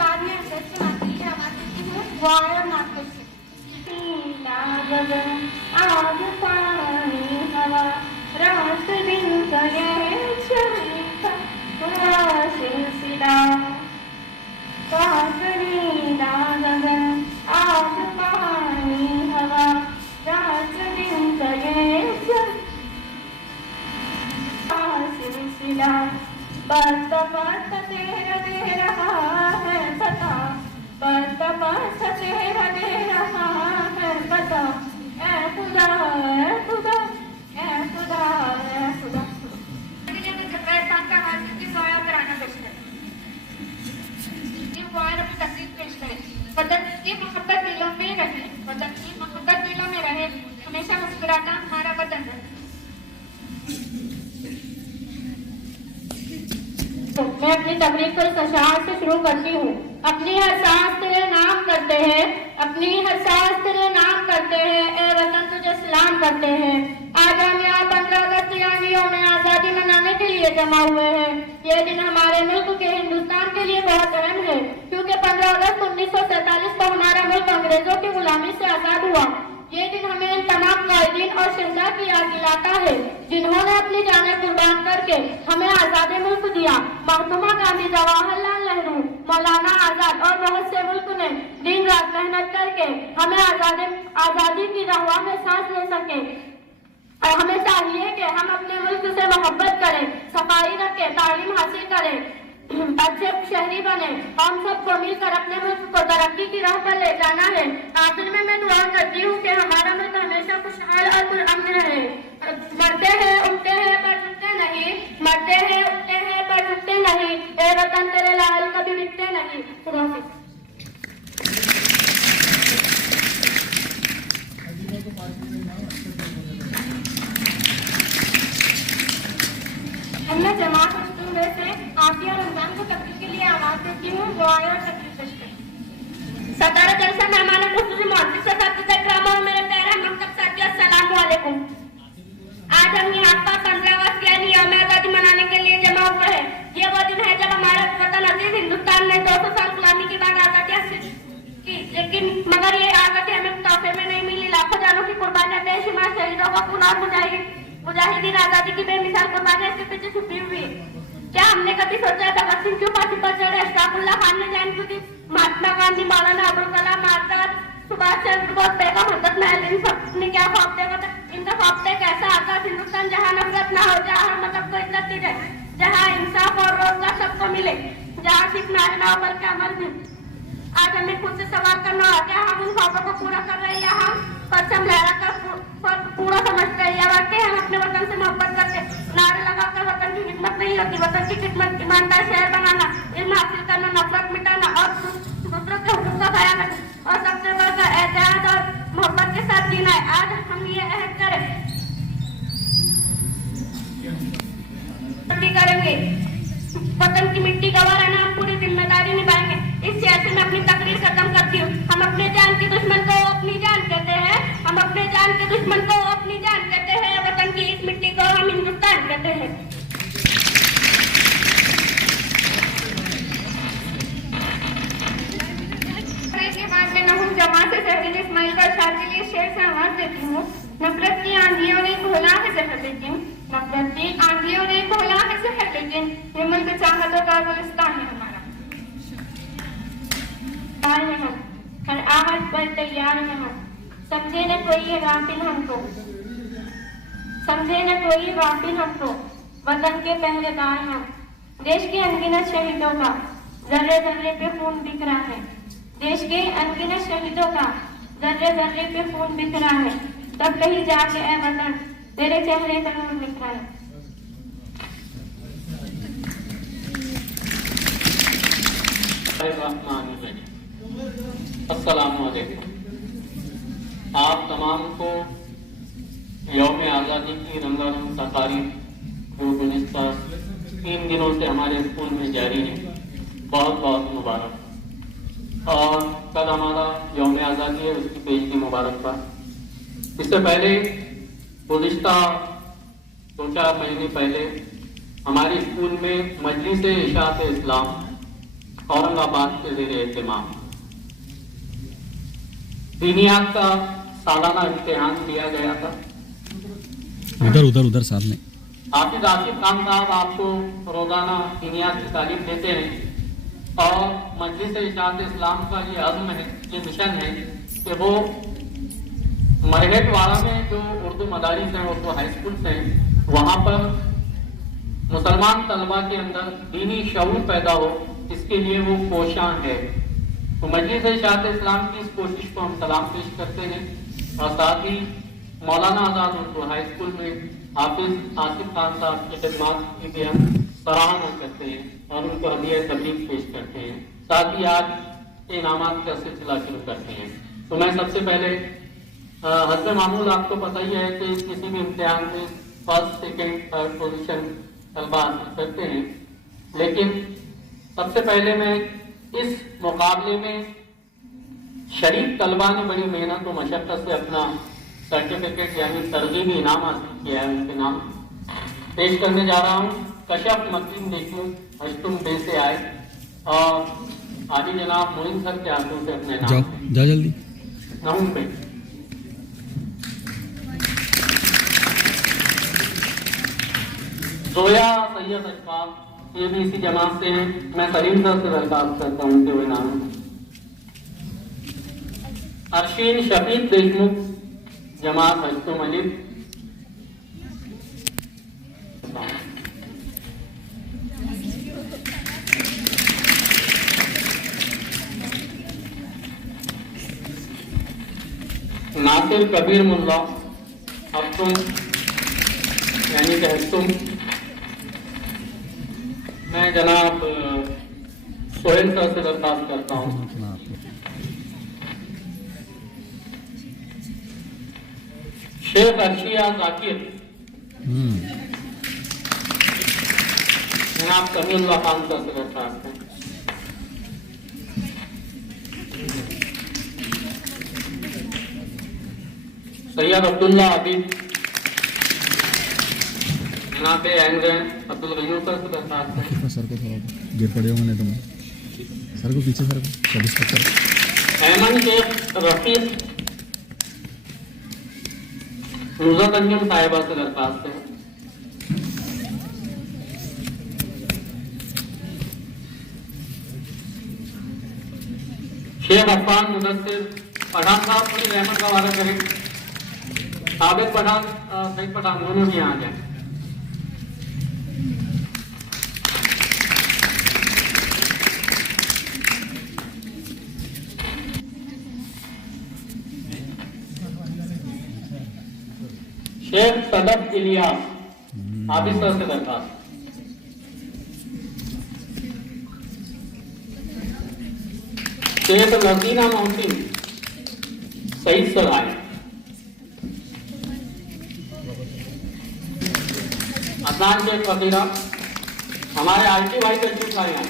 बाद में अध्यक्ष माती है हमारे की हूँ वायर नाटक आज पानी हवा रात दिन करे चलता सिलसिला पासरी गगन आज पानी हवा रात दिन करे सिलसिला बस बस तेरा दे रहा है पता बस बस तेरा दे रहा है पता ऐ खुदा ऐ खुदा ऐ खुदा ऐ खुदा. वतन की मोहब्बत दिलों में रहे वतन की मोहब्बत दिलों में रहे हमेशा मुस्कुराता हमारा वतन रहे. मैं अपनी तकरीर को इस अशार से शुरू करती हूँ. अपनी हर सांस तेरे नाम करते हैं अपनी हर सांस तेरे नाम करते हैं ए वतन तुझे सलाम करते हैं. आज हम यहाँ 15 अगस्त यानी यौम आज़ादी मनाने के लिए जमा हुए हैं. ये दिन हमारे मुल्क के हिंदुस्तान के लिए बहुत अहम है क्योंकि 15 अगस्त 1947 को हमारा मुल्क अंग्रेजों की गुलामी से आजाद हुआ. ये दिन हमें इन तमाम कायदीन और शहीदा की याद दिलाता है जिन्होंने अपनी जानें कुर्बान करके हमें आजाद मुल्क दिया. महात्मा गांधी जवाहरलाल नेहरू मौलाना आजाद और बहुत से मुल्क ने दिन रात मेहनत करके हमें आजादी की राह में सांस ले सके. और हमें चाहिए कि हम अपने मुल्क से मोहब्बत करें सफाई रखें तालीम हासिल करें अच्छे शहरी बने. हम सबको मिलकर अपने मुल्क को तरक्की की राह पर ले जाना है. आखिर में मैं दुआ करती हूँ कि हमारा मुल्क हमेशा खुशहाल और पुरअमन रहे. मरते हैं उठते हैं पर झुकते नहीं मरते हैं उठते हैं पर झुकते नहीं ए वतन तेरे लाल कभी बिकते नहीं. मैं जमात में से आफिया रमजान को तकरीर के लिए आवाज देती हूँ. दुआएं और तकरीर पेश करें. सदारत जलसा मेहमान खुसूसी मुअज़्ज़िज़ साथी इकराम और मेरे प्यारे मकतब साथियों अस्सलाम वालेकुम. आज हम यहाँ पर 15 अगस्त यानी यौम आज़ादी मनाने के लिए जमा हुए हैं. ये वो दिन है जब हमारा वतन अजीज हिंदुस्तान ने 200 साल गुलामी के बाद आजादी हासिल की. लेकिन मगर ये आजादी हमें तोहफे में नहीं मिली. लाखों जानों की कुर्बानियां बेशुमार शहीदों का खून और मुजाहिदीन आजादी की बेमिसाल कुर्बानियां इसके पीछे छुपी हुई है. क्या हमने कभी सोचा है भगत सिंह क्यों फांसी पर चढ़े अशफाकुल्लाह खान ने जैन क्यों दी महात्मा गांधी मौलाना अबुल कलाम आजाद सुभाष चंद्र बोस बेगम हजरत महल इन सब ने क्या ख्वाब देखा था. इनका ख्वाब थे कैसा आजाद हिंदुस्तान जहाँ नफरत ना हो जहाँ हर मजहब को इज्जत दी जाए जहाँ इंसाफ और रोजगार सबको मिले जहाँ सिर्फ नारे ना हो बल्कि अमल भी. आज हमें खुद से सवाल करना होगा क्या हम उन ख्वाबों को पूरा कर रहे हैं या हम परचम लहरा कर पूरा समझते हैं या वाकई हम अपने वतन से मोहब्बत करते. नारे लगाकर वतन की खिदमत नहीं होती. वतन की खिदमत ईमानदार शहर बनाना इल्म हासिल करना नफरत मिटाना और दूसरों के हुकूक का ख्याल रखना और सबसे बढ़कर एहतियात और मोहब्बत के साथ जीना है. आज हम ये अहद करेंगे वतन की मिट्टी गंवा रहना हम पूरी जिम्मेदारी निभाएंगे. इस शहर से मैं अपनी तकरीर खत्म करती हूँ. हम अपने जान के दुश्मन को अपनी जान कहते हैं हम अपने जान के दुश्मन को अपनी जान कहते हैं. वतन की इस मिट्टी को हम हिंदुस्तान कहते हैं. के बाद में नहुम जमात से शहरीन इस्माइल का शार के लिए शेर से आवाज देती हूँ. नफरत की आंधियों ने घोला है जहर लेकिन नफरत की आंधियों ने घोला है जहर लेकिन ये मुल्क चाहतों का गुलिस्तान है हमारा. हम हर आहट पर तैयार है हम समझे न कोई ये गाफिल हमको समझे न कोई गाफिल हमको वतन के पहरेदार हम. देश के अनगिनत शहीदों का जर्रे जर्रे पे खून बिखरा है. देश के अनगिनत शहीदों का जर्रे जर्रे पे खून बिखरा है. तब कहीं जाके ए वतन तेरे चेहरे का नूर बिखरा है. अस्सलाम वालेकुम. आप तमाम को यौम आज़ादी की रंगारंग तकारीब जो गुज़िश्ता 3 दिनों से हमारे स्कूल में जारी है बहुत बहुत मुबारक. और कल हमारा यौम आज़ादी है उसकी पेशगी मुबारकबाद. इससे पहले गुज़िश्ता 2-4 महीने पहले हमारे स्कूल में मजलिस इशाअत इस्लाम औरंगाबाद के ज़ेरे एहतिमाम दीनियात का सालाना इम्तिहान लिया गया था। उधर सामने हाफिज आसिफ खान साहब आपको रोजाना दीनियात की तालीम देते हैं और मजलिस इशाअत इस्लाम का ये अज़्म है, ये मिशन है कि वो मरहटवाड़ा में जो उर्दू मदारिस हैं, उर्दू हाई स्कूल्स हैं, वहाँ पर मुसलमान तलबा के अंदर दीनी शऊर पैदा हो, इसके लिए वो कोशां है। तो मजलिस इशाअत इस्लाम की इस कोशिश को हम सलाम पेश करते हैं और साथ ही मौलाना आज़ाद उर्दू हाई स्कूल में हाफिज आसिफ खान साहब की खिदमत की भी हम सराहना करते हैं और उनको हदिया तबलीग पेश करते हैं। साथ ही आज इनामात का सिलसिला शुरू करते हैं। तो मैं सबसे पहले हस्ब मामूल आपको पता ही है कि किसी भी इम्तिहान में फर्स्ट, सेकेंड, थर्ड पोजीशन तलबा हासिल करते हैं, लेकिन सबसे पहले मैं इस मुकाबले में शरीफ तलबा ने बड़ी मेहनत और मशक्क़त से अपना सर्टिफिकेट यानी तरगीबी इनाम हासिल किया है, उनके नाम पेश करने जा रहा हूँ। कशफ मकीन देशमुख हश्तुम बे से आए और आदि जनाब मोइन सर के हाथों से अपने नाम जा जल्दी नाम पे जोया सैयद अशफाक, ये भी इसी जमात से हैं। मैं सलीम सर से दरखास्त करता हूँ उनके नाम। अरशीन शफीक देशमुख, जमात हश्तुम अलिफ। नासिर कबीर मुल्ला हफ्तुम यानी कि हफ्तुम। मैं जनाब सोहेल सर से दरखास्त करता हूँ। शेख अर्शिया जाकिर, जनाब समीउल्लाह खान सर से दरखास्त है। सैयद अब्दुल्ला अबीद, जनाब अब्दुल गयूर सर से दरखास्त है। सर को थोड़ा गिर पड़े होंगे तुम, सर को पीछे सर को सब अहमद शेख रफीक नुज़रत अंजुम साहिबा से दरखास्त है। शेख अफान मुदस्सिर पठान साहब थोड़ी रहमत का वादा करें। आबिद पठान, सईद पठान दोनों भी यहाँ जाए। शेख सदफ इलियास, आबिद सर से दरखास्त। शेख लजीना मोहसिन, सईद सर आए। अदनान शेख फकीरा, हमारे आईटी भाई तशरीफ लाए हैं।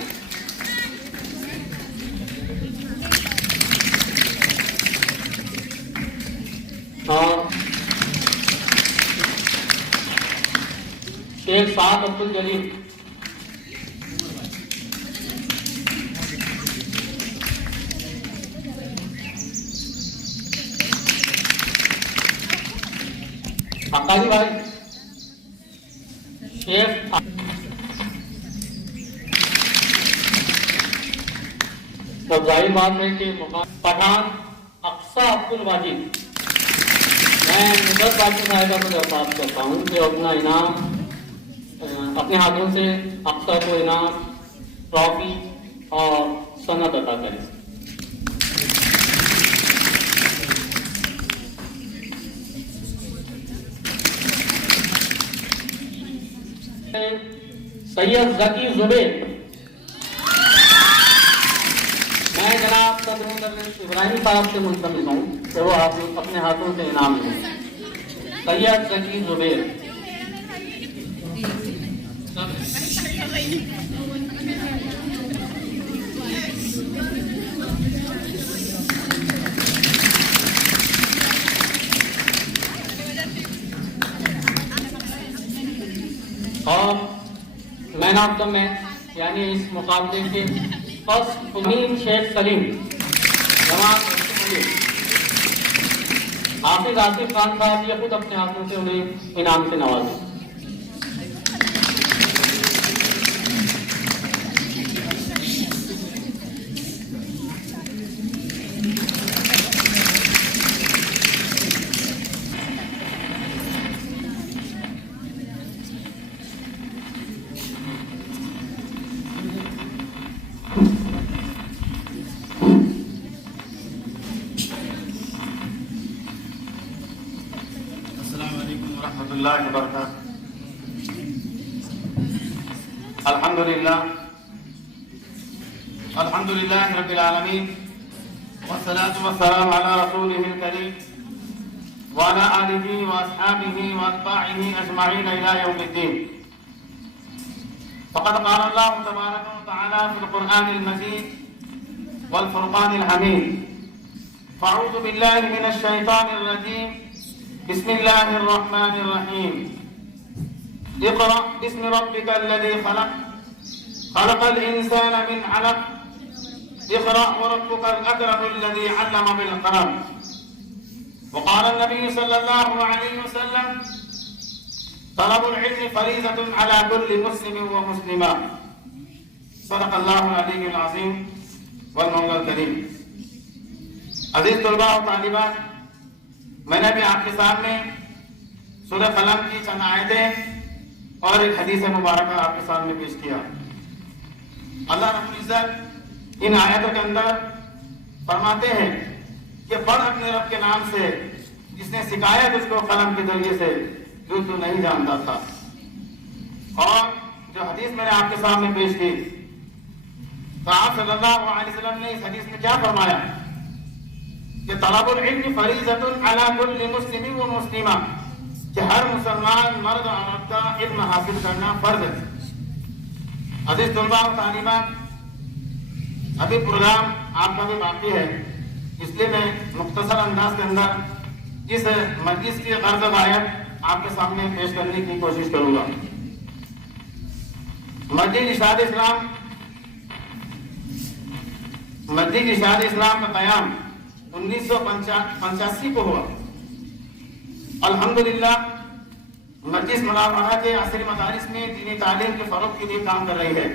और शेख साद अब्दुल जलील, अकाली भाई शेख तो जाहिर बात है कि पठान अक्सा अब्दुल वाजिद, मैं नुज़रत बाकी साहिबा को दरख्वास्त करता हूँ कि अपना इनाम अपने हाथों से अक्सा को इनाम, ट्रॉफी और सनद अता करें। सैयद जकी जुबैर, मैं जनाब सदर इब्राहिम साहब से मुंतमिल हूँ कि वो आप अपने हाथों से इनाम लें। सैयद जकी जुबैर। और मैन ऑफ द मैच यानी इस मुकाबले के फर्स्ट अमीन शेख सलीम जमात हाफिज आसिफ खान साहब ये खुद अपने हाथों से उन्हें इनाम से नवाजे। रहमतुल्लाहि व बरकातहू। अल्हम्दुलिल्लाह रब्बिल आलमीन वस्सलातु वस्सलामु अला रसूलिहिल करीम व अला आलिहि व अस्हाबिहि व अत्बाइहि अजमाइन इला यौमिद्दीन। फ़क़द क़ाला अल्लाहु तबारक व तआला फ़िल क़ुरआनिल मजीद वल फ़ुरक़ानिल हमीद। फ़अऊज़ु बिल्लाहि मिनश शैतानिर रजीम। बिस्मिल्लाहिर रहमानिर रहीम। इक़रा बिस्मि रब्बिकल लज़ी ख़लक़ खलक़ल इंसाना मिन अलक़ इक़रा व रब्बुकल अकरमुल लज़ी अल्लम बिल क़लम। वक़ाल नबी सल्लल्लाहु अलैहि वसल्लम तलबुल इल्मी फ़रीज़तुन अला कुल्लि मुस्लिमिन व मुस्लिमा। सदक़ल्लाहुल अलीयुल अज़ीम वल मौलाल करीम। अज़ीज़ तलबा और तालिबात, मैंने भी आपके सामने सूरह कलम की चंद आयतें और एक हदीस मुबारक आपके सामने पेश किया। अल्लाह रब्बुल इज्जत इन आयतों के अंदर फरमाते हैं कि पढ़ अपने रब के नाम से जिसने सिखाया तुझको कलम के जरिए से जो तू नहीं जानता था। और जो हदीस मैंने आपके सामने पेश की तो आप सल्लल्लाहु अलैहि वसल्लम ने इस हदीस में क्या फरमाया कि तलबुल इल्मी फरीज़तुन अला कुल्लि मुस्लिमिन व मुस्लिमा, कि हर मुसलमान मर्द और औरत का इल्म हासिल करना फर्ज है। अज़ीज़ तलबा और तालिबात, अभी प्रोग्राम आपका भी बाकी है, इसलिए मैं मुख्तसर अंदाज के अंदर इस मजलिस की गर्ज आयत आपके सामने पेश करने की कोशिश करूंगा। मस्जिद इरशाद इस्लाम का क़याम 1985 को हुआ। अल्हम्दुलिल्लाह मस्जिद मुनावरा के असरी मदारिस में दीनी तालीम के फरोग के लिए काम कर रही है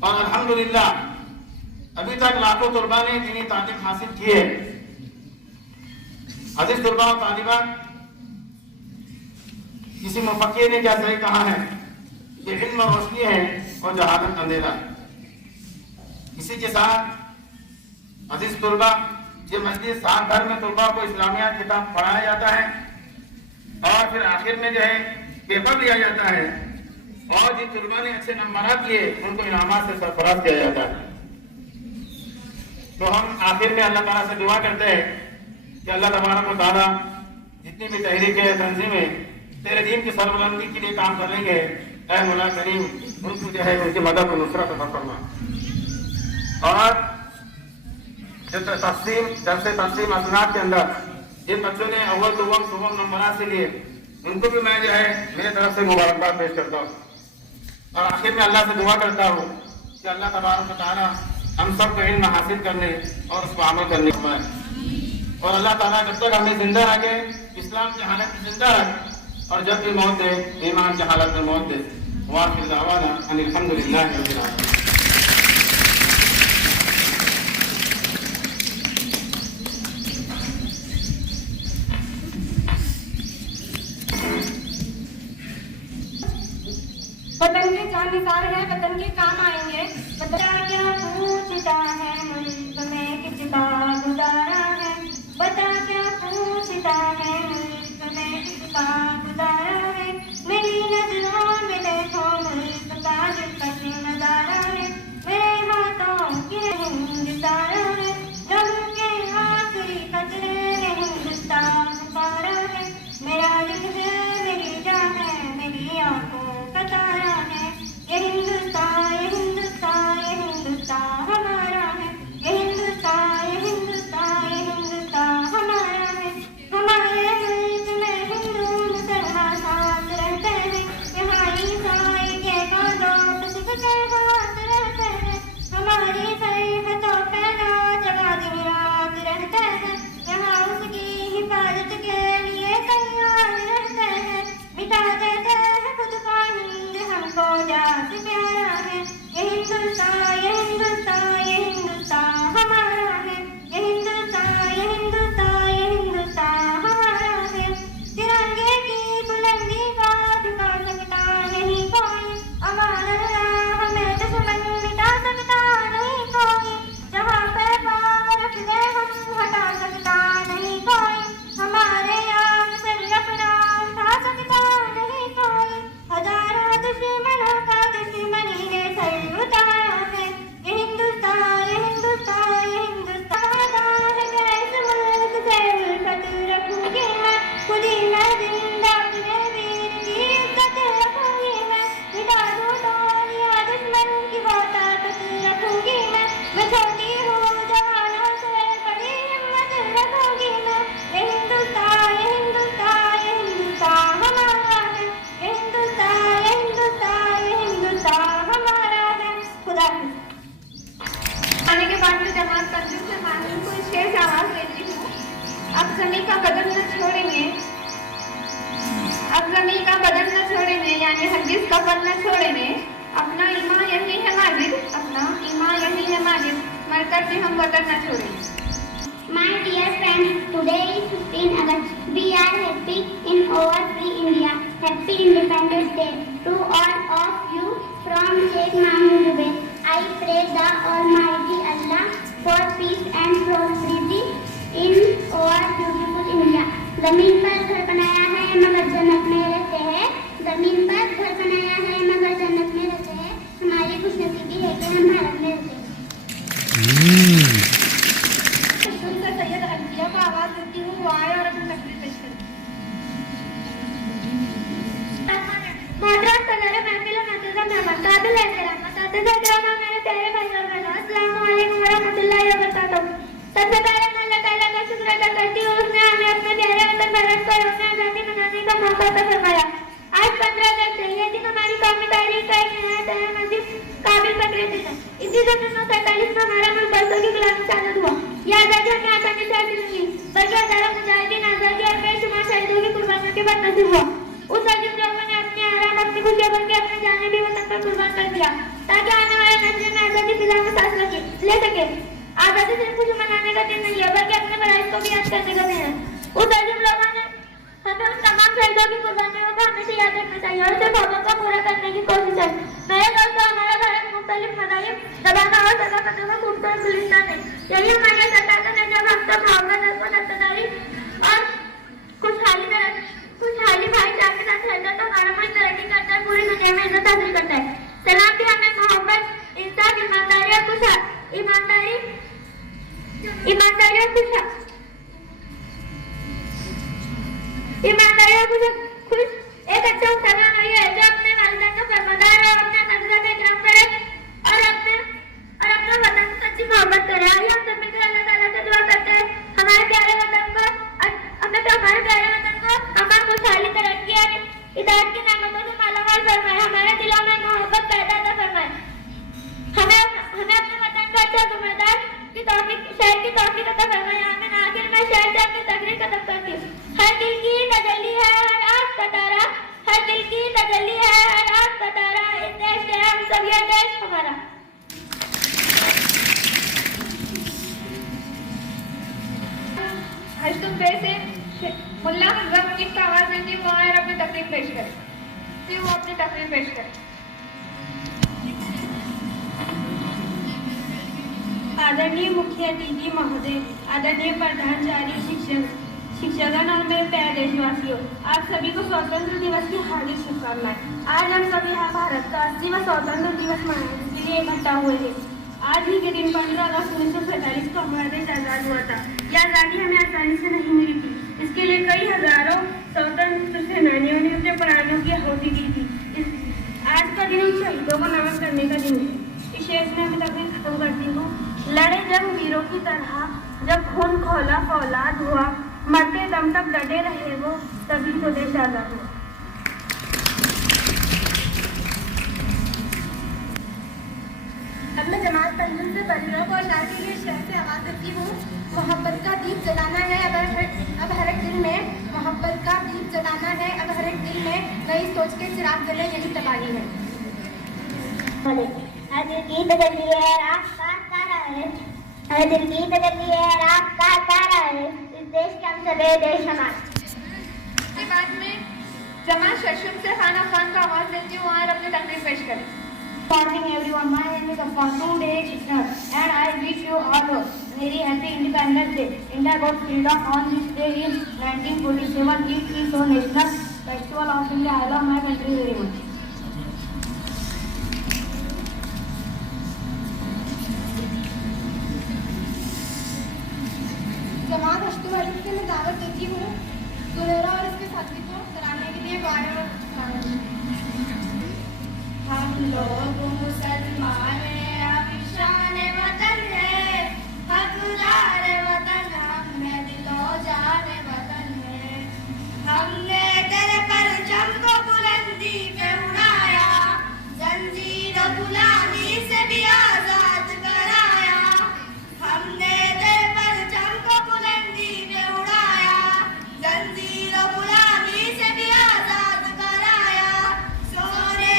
और अल्हम्दुलिल्लाह अभी तक लाखों तलबा ने दीनी तालीम हासिल की है। अज़ीज़ तलबा और तालिबात, किसी मुफक्किर ने क्या सही कहा है कि इल्म रोशनी है और जहालत अंधेरा। इसी के साथ अज़ीज़ तलबा, ये मस्जिद साल भर में तलबा को इस्लामियात किताब पढ़ाया जाता है और फिर आखिर में जो है पेपर लिया जाता है और जिन तलबा ने अच्छे नंबर किए उनको इनामात से सरफराज किया जाता है। तो हम आखिर में अल्लाह ताला से दुआ करते हैं कि अल्लाह तबारक व तआला जितनी भी तहरीकें तंजीमें तेरे दीन की सरबुलंदी के लिए काम कर रही है, ऐ मौला करीम उनको जो है उनकी मदद और नुसरत अता फरमा। और जो तक़सीम असनाद के अंदर जिन बच्चों ने अव्वल दुव्वम नंबर से लिए उनको भी मैं जो है मेरे तरफ से मुबारकबाद पेश करता हूँ। और आखिर में अल्लाह से दुआ करता हूँ कि अल्लाह तबारक व तआला हम सब को इल्म हासिल करने और उसको अमल करने को पाए। और अल्लाह ताला जब तक हमें जिंदा रखे इस्लाम की हालत में जिंदा रखे और जब भी मौत दे ईमान की हालत में मौत दे। वाखिर दावाना अनिल हम्दुलिल्लाहि रब्बिल आलमीन। वतन के जान निसार है, वतन के काम आएंगे। बता क्या पूछता है मुल्क में किसका गुजारा है, बता क्या पूछता है मुल्क में किसका गुजारा है। मेरी नजरों में देखो मुल्क का दिलकश नजारा है, मेरे हाथों की हिंदुस्तारा है, रंग के आखिरी कतरे हिंदुस्तान पुकारा है। मेरा दिल है, मेरी जान है, मेरी आंखों का तारा है। ये हिंदुस्तान, ये हिंदुस्तान, ये हिंदुस्तान हमारा है। ये हिंदुस्तान, ये हिंदुस्तान, ये हिंदुस्तान हमारा है। हमारे मुल्क में हिंदू मुसलमान साथ रहते हैं। सफर न छोड़ेंगे, अपना ईमान यही है माजिद, अपना ईमान यही है माजिद, मरकर भी हम वतन न छोड़ेंगे। My dear friends, today is 15 August. We are happy in our free India. Happy Independence Day to all of you from Sheikh Mahmood Dubai. I pray the Almighty Allah for peace and prosperity in our beautiful India. जमीन पर घर बनाया है मगर जन्नत में रहते हैं, जमीन पर घर बनाया है मगर जन्नत में रहते हैं। हमारी खुशनसीबी है कि हम भारत में रहते हैं। सैयद अल्फिया को आवाज देती हूँ, वो आए और अपनी तकरीर पेश करें। मोहतरम सदर महफिल मौजूदा मेहमान काबिल एहतराम मेरे प्यारे भाई और बहनों, अस्सलाम वालेकुम व रहमतुल्लाहि व बरकातहू। सबसे पहले मैं अल्लाह ताला का शुक्र अदा करती हूँ, उसने हमें अपने प्यारे वतन भारत को अपने आजादी मनाने का मौका अता फरमाया। आज 15 अगस्त है, यह दिन हमारी कौमी तारीख का एक नया अहम अजीब काबिल बकरीद है। इसी सन 1947 में हमारा मुल्क बरसों की गुलामी से आजाद हुआ। यह आजादी हमें आसानी से हासिल नहीं, बल्कि हजारों मुजाहिदीन आजादी और बेशुमार शहीदों की कुर्बानियों के बाद नसीब हुआ। उस अजीम लोगों ने अपने आराम, अपनी खुशियां बल्कि अपने जाने भी वतन पर कुर्बान कर दिया, ताकि आने वाले नस्ल में आजादी फिजा में सांस ले सके। आजादी सिर्फ खुशी मनाने का दिन नहीं है, बल्कि अपने फराइज को भी याद करने का दिन है। उस अजीम लोगों ने हमें उन तमाम शहीदों की कुर्बानियों को हमेशा याद रखना चाहिए और उनके ख्वाबों को पूरा करने की कोशिश है। मेरे दोस्तों, हमारा भारत मुख्तलिफ मज़ाहिब, ज़बानों और सकाफ़तों का खूबसूरत गुलिस्तान है। यही हमारी सकाफ़त है जब हम सब मोहब्बत, रत्तादारी और खुशहाली भाईचारे के साथ रहता है तो हमारा मुल्क तरक्की करता है, पूरी दुनिया में इज्जत हासिल करता है। सलाम भी हमें मोहब्बत, इंसाफ, ईमानदारी और खुश एक अच्छा मुसलमान वही है जो अपने वालिदैन का फरमादार और अपने असातिज़ा का इकराम करे और अपने वतन से सच्ची मोहब्बत करे। आइए हम सब मिलकर अल्लाह ताला से दुआ करते हैं हमारे प्यारे वतन को हमारी खुशहाली, तरक्की और हिदायत की नेमतों से मालामाल फरमाए, हमारे दिलों में मोहब्बत पैदा फरमाए, हमें अपने वतन का अच्छा ज़िम्मेदार शहर की तौफीक अता फरमाए। आमीन। आखिर में शहर से अपनी तकरीर खत्म करती हूँ। हर दिल की तजल्ली है हर आँख का तारा, हर दिल की तजल्ली है हर आँख का तारा, इस देश के हम सब, यह देश हमारा। हश्तुम से मुल्ला हमजा मुनीब को आवाज देती हूँ, वो आए अपनी तकरीर पेश करें। वो अपनी तकरीर पेश करें। आदरणीय मुख्य अतिथि महोदय, आदरणीय प्रधानाचार्य, शिक्षकगण और मेरे प्यारे देशवासियों, आप सभी को स्वतंत्र दिवस की हार्दिक शुभकामनाएं। आज हम सभी यहाँ भारत का 80वां स्वतंत्र दिवस मनाने के लिए इकट्ठा हुए हैं। आज ही के दिन 15 अगस्त 1947 को हमारा देश आज़ाद हुआ था। यह आज़ादी हमें आसानी से नहीं मिली थी, इसके लिए कई हजारों स्वतंत्र सेनानियों ने अपने प्राणों की आहुति दी थी। आज का दिन उन शहीदों को नमन करने का दिन है। इस शेष में मैं तकरीर खत्म करती हूँ। लड़े जब वीरों की तरह, जब खून खौला फौलाद हुआ, मरते दम तक डटे रहे वो, तभी तो देश आज़ाद हुआ। अब मैं जमात तंजुम से बलियों को अशार के लिए शहर से आवाज़ देती हूँ। मोहब्बत का दीप जलाना है अब हर एक दिल में, मोहब्बत का दीप जलाना है अब हर एक दिल में, नई सोच के चिराग जले, यही तबाही है। हर दिल की तजल्ली है रात का तारा है, हर दिल की तजल्ली है रात का तारा है, इस देश के हम सब, देश हमारा। इसके बाद में जमात शशुम से खाना खान को आवाज़ देती हूँ, और अपनी तकरीर पेश करें। Good morning everyone, my name is Afan. Today is Ishnar and I wish you all a very happy Independence Day. India got freedom on this day in 1947. It is a national festival of India. I love my country very much. जमात हश्तुम अली से मैं दावत देती हूँ सुनहरा और इसके साथी को कराने के लिए गाया। हम लोग मुसलमान हैं, अब शान वतन है, हकदार वतन हमने दिलो जान वतन है। हमने तेरे परचम को बुलंदी पे उड़ाया, जंजीर गुलामी से भी आजाद कराया। हमने तेरे परचम को बुलंदी पे उड़ाया, जंजीर गुलामी से भी आजाद कराया। सोने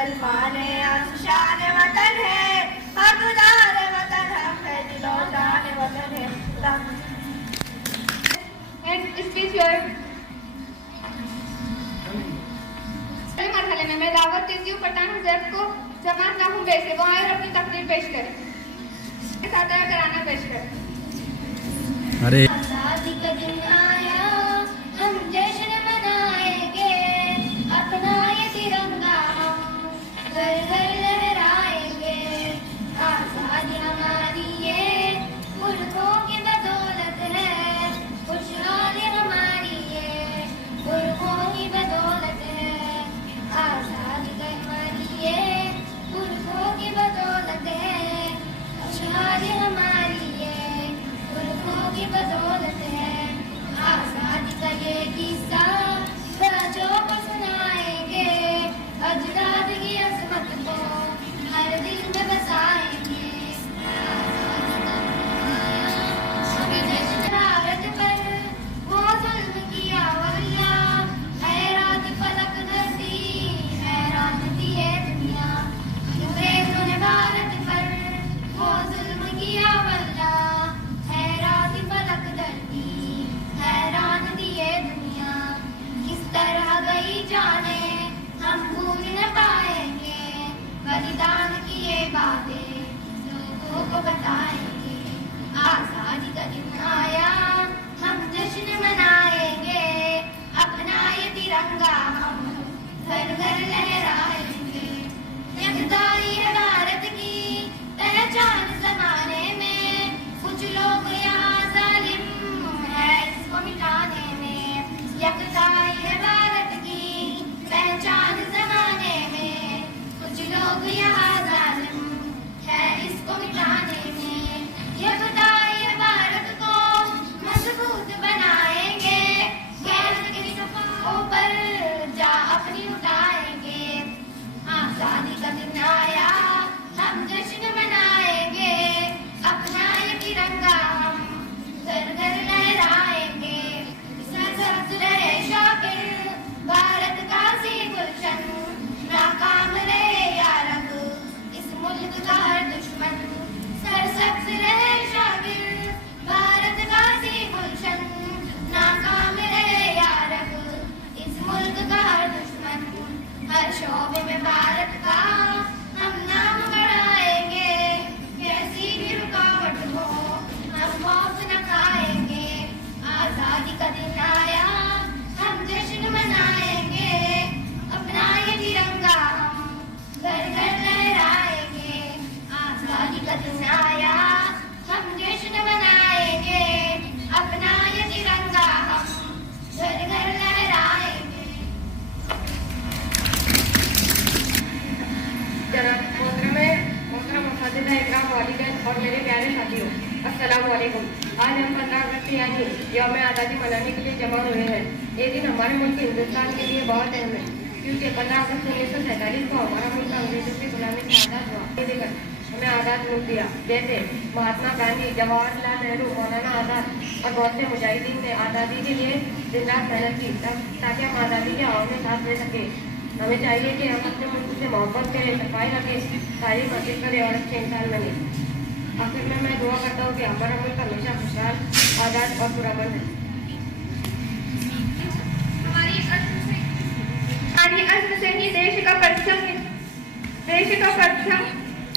मुसलमान शान वतन है, हकदार वतन हम है, दिलो जान वतन है। स्पीच योर मरहले में मैं दावत देती हूँ पठान हुजैफ को जमात नाहुबे से वो आए और अपनी तकरीर पेश करें। सादरा कराना पेश करें। अरे आजादी का दिन आया, हम जश्न मनाएंगे, अपना ये तिरंगा हम घर घर लहराएंगे। आजादी हमारी ये पुरखों की बदौलत है, खुशहाली हमारी ये पुरखों की बदौलत है। आजादी हमारी ये पुरखों की बदौलत है, खुशहाली हमारी ये पुरखों की बदौलत है। आजादी का ये किस्सा बच्चों को सुनाएंगे, अजदाद की अजमत को हर दिल में बसाएंगे। भारत पर वो जुल्म किया वल्ला, हैरान पलक धरती, हैरान थी ये दुनिया। अंग्रेजों ने भारत पर वो जुल्म किया वल्ला, हैरान पलक धरती, हैरान थी ये दुनिया। किस तरह गई जाने हम भूल न पाएंगे, बलिदान की ये बातें लोगों को बताएंगे। आजादी का दिन आया, हम जश्न मनाएंगे, अपना ये तिरंगा हम घर घर लहराएंगे। यकताई है भारत की पहचान जमाने में, कुछ लोग यहाँ जालिम है इसको मिटाने में। यकताई है भारत की पहचान जमाने में, कुछ लोग यहाँ जालिम है इसको मिटाने में। यकताई है भारत को मजबूत बनाएंगे, गैरत के सफों पर जा अपनी उठाएंगे। आजादी का दिन आया, हम जश्न मनाएंगे, अपना ये तिरंगा हम घर घर लहराएंगे। सरसब्ज रहे शाकिर भारत का सी गुलशन, नाकाम रहे या रब इस मुल्क का हर दुश्मन। सरसब्ज रहे शाकिर भारत का सी गुलशन, नाकाम रहे या रब इस मुल्क का हर दुश्मन। हर शोबे में भारत का हम नाम बढ़ाएंगे, कैसी भी रुकावट हो हम खौफ न खाएंगे। आजादी का दिन आया, हम जश्न मनाएंगे, अपना ये तिरंगा हम घर घर लहराएंगे। आजादी का दिन आया, हम जश्न मनाएंगे, अपना ये तिरंगा हम घर घर लहराएंगे। जनाब मोहतरम मुफाद्दिदा इकराम वालिदैन और मेरे प्यारे साथियों, अस्सलाम वालेकुम। आज हम 15 अगस्त यानी यौम आज़ादी मनाने के लिए जमा हुए हैं। ये दिन हमारे मुल्क हिंदुस्तान के लिए बहुत अहम है, क्योंकि 15 अगस्त 1947 को हमारा मुल्क अंग्रेजों की गुलामी से आज़ाद हुआ। ये देकर हमें आज़ाद मुल्क दिया। जैसे महात्मा गांधी, जवाहरलाल नेहरू, मौलाना आज़ाद और बहुत से मुजाहिदीन ने आज़ादी के लिए दिन रात मेहनत की, ताकि हम आज़ादी के हवा में साथ दे सके। हमें चाहिए कि हम अपने मुल्क से मोहब्बत करें, सफाई रखें, तारीफ हासिल करें और अच्छे इंसान बने। आखिर में मैं दुआ करता हूँ कि हमारा मुल्क हमेशा खुशहाल, आज़ाद और पुरअमन है। हमारी अज़्म से ही देश का परचम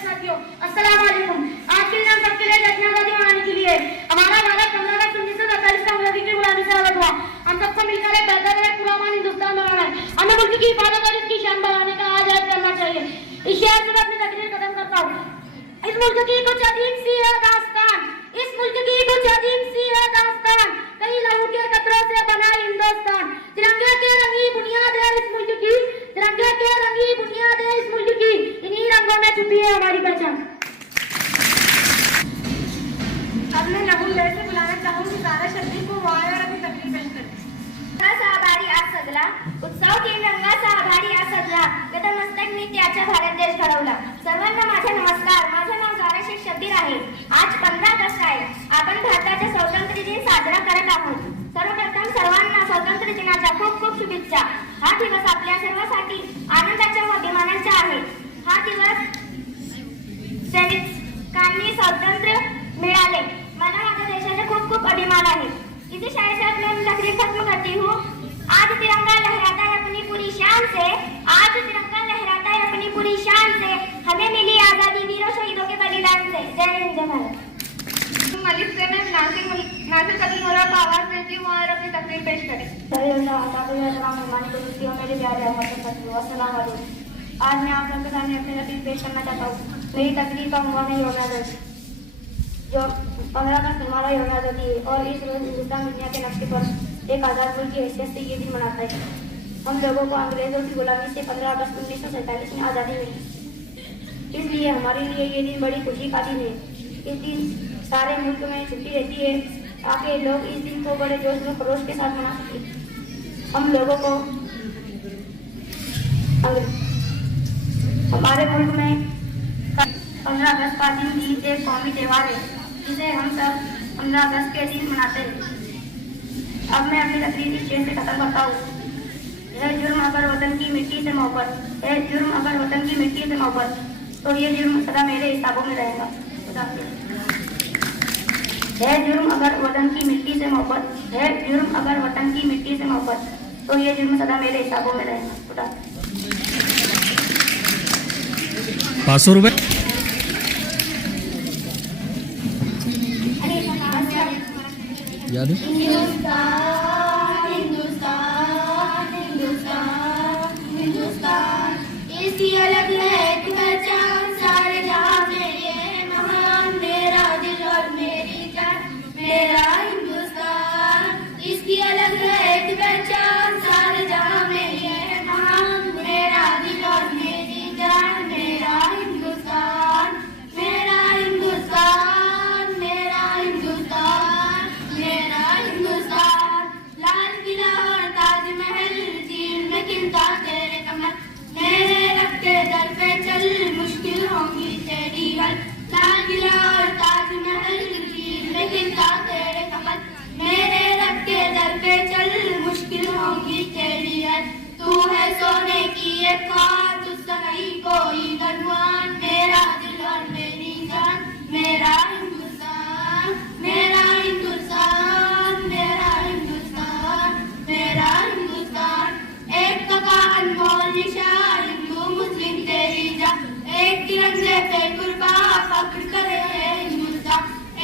साथियों, अस्सलाम वालेकुम। आज के दिन हम सबके लिए जश्न आज़ादी मनाने के लिए हमारा भारत 15 अगस्त 1947 को अंग्रेजी की गुलामी से आज़ाद हुआ। हम सबको मिलकर एक बेहतर और पुरअमन हिंदुस्तान बनाना है। हमें मुल्क की हिफाजत और इसकी शान बढ़ाने का आज़ाद करना चाहिए। इस शेर से मैं अपनी तकरीर खत्म करता हूँ। इस मुल्क की कुछ अजीब सी है दास्तान, इस मुल्क की कुछ अजीब सी है दास्तान, कई लहू के कतरों से बना हिंदुस्तान। तिरंगे के रंगी बुनियाद है इस मुल्क की, तिरंगे के रंगी बुनियाद है इस मुल्क की, इन्हीं रंगों में छुपी है हमारी पहचान। अब मैं नहुबे से बुलाना चाहूँगी सारा शब्दी को वो आए और अपनी तकरीर पेश करें। सहभारी आज सजला, उत्सव तीन रंगा सहभारी आज सजला, गतमस्तक नित्याचा भारत देश घडवला। सर्वांना माझा नमस्कार, माझं नाव साराशेख शब्बीर आहे। आज 15 अगस्त आहे, आपण भारताचा स्वातंत्र्य दिन साजरा करत आहोत। सर्वप्रथम सर्वांना स्वातंत्र्य दिनाच्या खूप खूप शुभेच्छा। हा दिवस आपल्या सर्वांसाठी आनंदाच्या व अभिमानाचा आहे. हा दिवस सैनिकांनी स्वातंत्र्य मिळाले. मला माझ्या देशाचा खूप खूप अभिमान है. इसी शायरी से मैं तकरीर खत्म करती हूँ. आज तिरंगा लहराता है अपनी पूरी शान से. आज तिरंगा लहराता है अपनी पूरी शान से. हमें मिली आजादी वीरों शहीदों के बलिदान से. जय हिंद जय भारत. मलिक से मैं नासिर कदम और आप आवाज देती हूँ और अपनी तकरीर पेश करें. मेरे प्यारे अस्सलाम वालेकुम. आज मैं आप सबके सामने अपनी तकरीर पेश करना चाहता हूँ. मेरी तकरीर का उन्वान है यौम आज़ादी. जो 15 अगस्त हमारा यौम आज़ादी है और इस रोज हिंदुस्तान दुनिया के नक्शे पर एक आज़ाद मुल्क की हैसियत से ये दिन मनाता है. हम लोगों को अंग्रेजों की गुलामी से 15 अगस्त 1947 में आज़ादी मिली. इसलिए हमारे लिए ये दिन बड़ी खुशी का दिन है. इस दिन सारे मुल्क में छुट्टी रहती है ताकि लोग इस दिन को बड़े जोश में खरोश के साथ मना सकें. हम लोगों को हमारे मुल्क में 15 अगस्त का दिन भी एक कौमी त्यौहार है जिसे हम सब 15 अगस्त के दिन मनाते हैं. अब मैं अपनी तकरीर इस शेर से खत्म करता हूँ. है जुर्म अगर वतन की मिट्टी से मोहब्बत, है जुर्म अगर वतन की मिट्टी से मोहब्बत, तो ये जुर्म सदा मेरे हिसाबों में रहेगा. है जुर्म अगर वतन की मिट्टी से मोहब्बत, है जुर्म अगर वतन की मिट्टी से मोहब्बत, तो ये जुर्म सदा मेरे हिसाबों में रहेगा. खुदा 500 रुपये. याद है? हिंदुस्तान हिंदुस्तान हिंदुस्तान हिंदुस्तान इसकी अलग है एक पहचान. सारे जहां में ये महान मेरा दिल और मेरी जान. मेरा हिंदुस्तान इसकी अलग है एक पहचान. सारे जहां में ये महान मेरा दिल और मेरी जान. मेरा हिंदुस्तान मेरा हिंदुस्तान मेरा हिंदुस्तान मेरा हिंदुस्तान. लाल किला और ताजमहल झील में खिलता तेरे कमल. मेरे रब के दर पे चल मुश्किल होंगी तेरी हल. लाल किला और ताजमहल झील में खिलता तेरे कमल. मेरे रब के दर पे चल मुश्किल होंगी तेरी हल. तू है सोने की एक खान तुझसे नहीं कोई धनवान. मेरा दिल और मेरी जान. मेरा हिंदुस्तान मेरा हिंदुस्तान मेरा हिंदुस्तान मेरा हिंदुस्तान. एक का अनमोल निशान हिंदू मुस्लिम तेरी जान. एक तिरंगे पे कुर्बान फख्र करे हिंदुस्तान.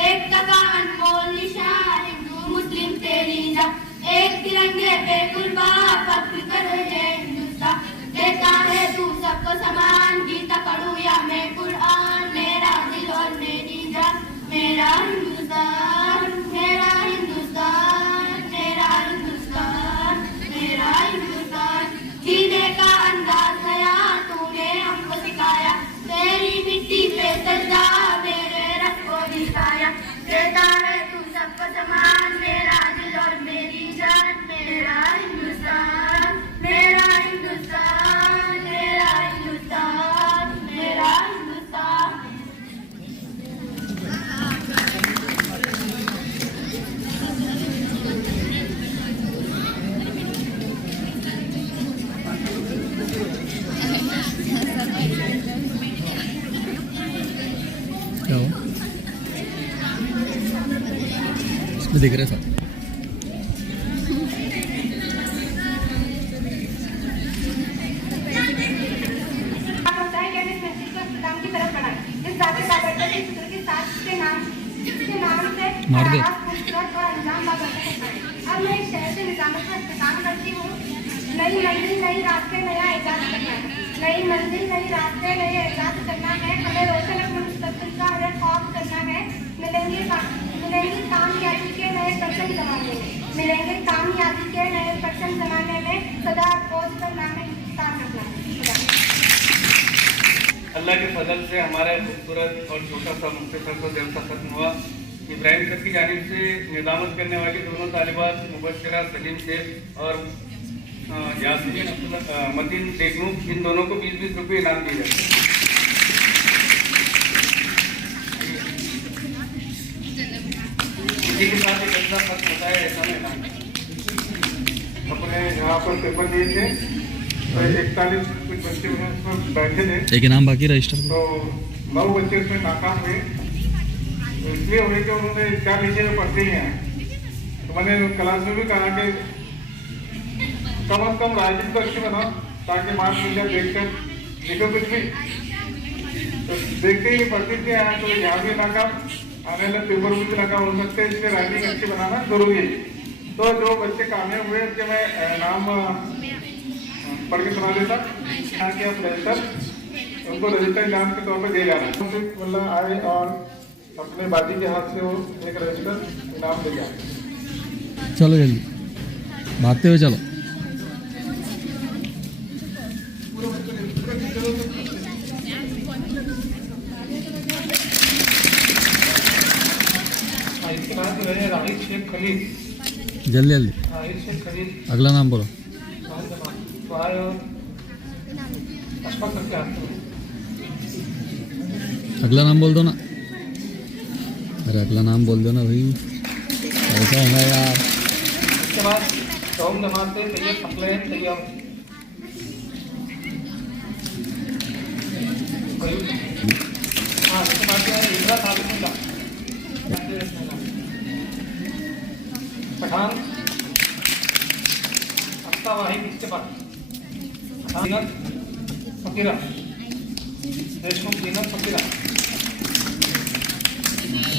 एक का अनमोल निशान हिंदू मुस्लिम तेरी जान. एक तिरंगे पे कुर्बान फख्र करे हिंदुस्तान. देता है तू सबको समान गीता पढ़ू या मैं कुरान. मेरा दिल और मेरी जान. मेरा हिंदुस्तान मेरा हिंदुस्तान मेरा हिंदुस्तान मेरा हिंदुस्तान. जीने का अंदाज नया तूने हमको सिखाया. तेरी मिट्टी पे सजदा मेरे रब को दिखाया. देता है तू सबको समान मेरा दिल और मेरी जान. मेरा हिंदुस्तान मेरा हिंदुस्तान मेरा हिंदुस्तान मेरा हिंदुस्तान. क्या हुआ? इसमें दिख रहा है सब. मार दे. अब मैं इस शहर से निजामत पर इख्तिताम करती हूँ. नई मंजिल नई रास्ते नया एजाज करना है. नई मंजिल नई रास्ते नए एजाज करना है. हमें रोशन अपने मुस्तकबिल का हर ख्वाब करना है. मिलेंगे कामयाबी के नए पर्सन जमाने में. मिलेंगे कामयाबी के नए पर्सन जमाने में. सदा पोज पर नाम हिंदुस्तान रखना है. अल्लाह के फजल से हमारा खूबसूरत और छोटा सा मुख्तसर तो जलसा खत्म हुआ. इब्राहिम सर की जानिब से निजामत करने वाली दोनों तालिबात मुबशरा सलीम शेख और यास्मीन मदीन बेगम, इन दोनों को 20-20 रुपये इनाम दिए जाते हैं. इसी के साथ एक अच्छा खत्म होता है ऐसा मैं अपने यहाँ वहाँ पर पेपर दिए थे, तो 41 कुछ बच्चे उसमें बैठे थे, एक नाम बाकी रजिस्टर तो 9 बच्चे उसमें नाकाम हुए। तो इसलिए हुए कि उन्होंने 4 विषय में पढ़ते ही हैं। तो मैंने क्लास में भी कहा कि कम से कम राजनीति को अच्छी बनाओ, ताकि मास मीडिया देखकर लिखो कुछ भी। तो देखते ही पढ़ते थे यहाँ, तो यहाँ भी नाकाम, आने वाले पेपर में भी नाकाम हो सकते हैं, इसलिए राजनीति अच्छी बनाना जरूरी है। तो जो बच्चे कामयाब हुए उनके मैं नाम पढ़ के सुना देता। यहाँ के आप रजिस्टर, उनको रजिस्टर इनाम के तौर पर दिए जा रहे हैं। मतलब आए और अपने बाजी के हाथ से वो एक रजिस्टर इनाम दे जाए। चलो जल्दी भागते हुए चलो। इसके बाद जो है राहिद शेख खलील, जल्दी जल्दी राहिद शेख खलील अगला नाम बोलो। अशफाक करके आते हैं। अगला नाम बोल दो ना। अरे अगला नाम बोल दो ना भाई, ऐसा होगा यार। इसके बाद कौम जमात से सैयद सकलैन तैयब, हाँ इसके बाद जो है इंदिरा साबितुल्लाह पठान, अफ्ता वाहिद, इसके बाद जीनत फकीरा, देशमुख जीनत फकीरा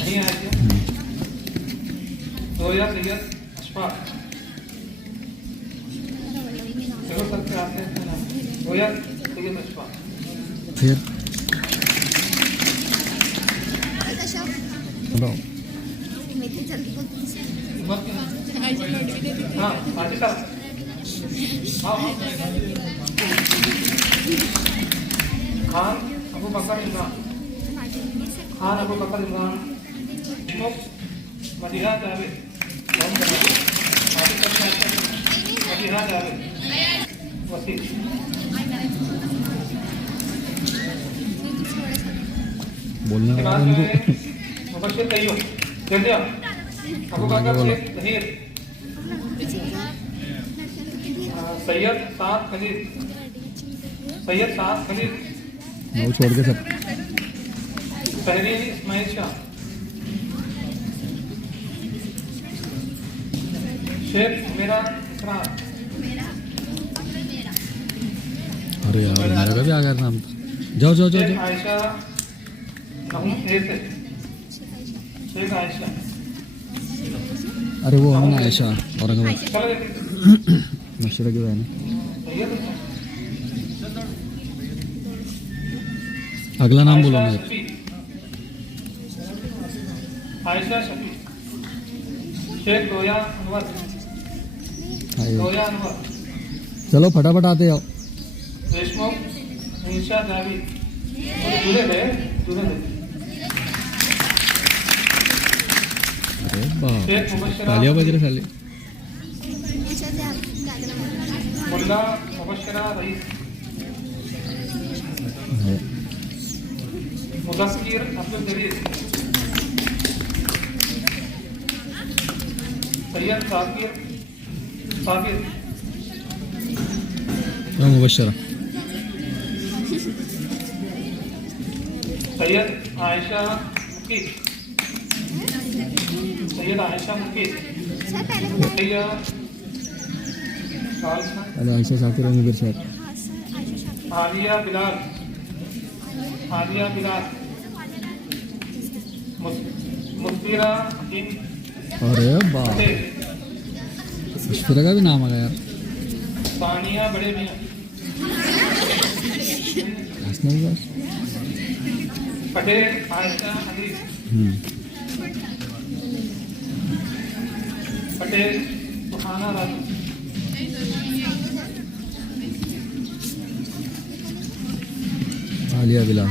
नहीं आए थे। जोया सैयद अशफाक, चलो सबसे आते हैं नाम, जोया सैयद अशफाक। फिर बताओ। हाँ आजिका, हाँ खान अबू बकर इमरान, खान अबू बकर इमरान, मदीहा जावेद, मदीहा जावेद, वसीम। बोलने के वाला बाद जो उनको है मुबश्शिर तैयब, जर्दिया, अबू बकर शेख जहीर, सैयद साद खलील, सैयद साद खलील, वो छोड़ के सब। तहरीर इस्माइल शाह, शेख मेरा इकरार, अरे यार मेरा का भी आ गया नाम। जाओ जाओ जाओ शेख जाओ। आयशा नहूम से, शेख आयशा। अरे वो है ना आयशा औरंगाबाद चलो देखिए, मशरा की बहन है। सैयद अगला नाम बोलो आयशा ना। शफी, आयशा शफी, शेख रोया अनवर, हाय। रोया अनवर, चलो फटाफट आते जाओ। देशमुख ईशा जावेद, जुड़े थे। अरे बाप, शेख मुबश्शिरा, तालियां बज रही साले। मुल्ला मुबश्शिरा रईस, है। मुदस्सिर अब्दुल जलील, सैयद साकिर साबिर, मुबशरा। सैयद आयशा मुकीस, सैयद आयशा मुकीस, सैयद खालसा, अरे आयशा शाकिर और मुबीर साहब। आलिया बिलाल, आलिया बिलाल, मुस्फिरा हकीम, अरे बाप, पटेल, मुस्फिरा का भी नाम आ गया यार। सानिया बड़े मियाँ, हंसने की बात। पटेल आयशा हदीस, पटेल सुहाना राजू, आलिया बिलाल।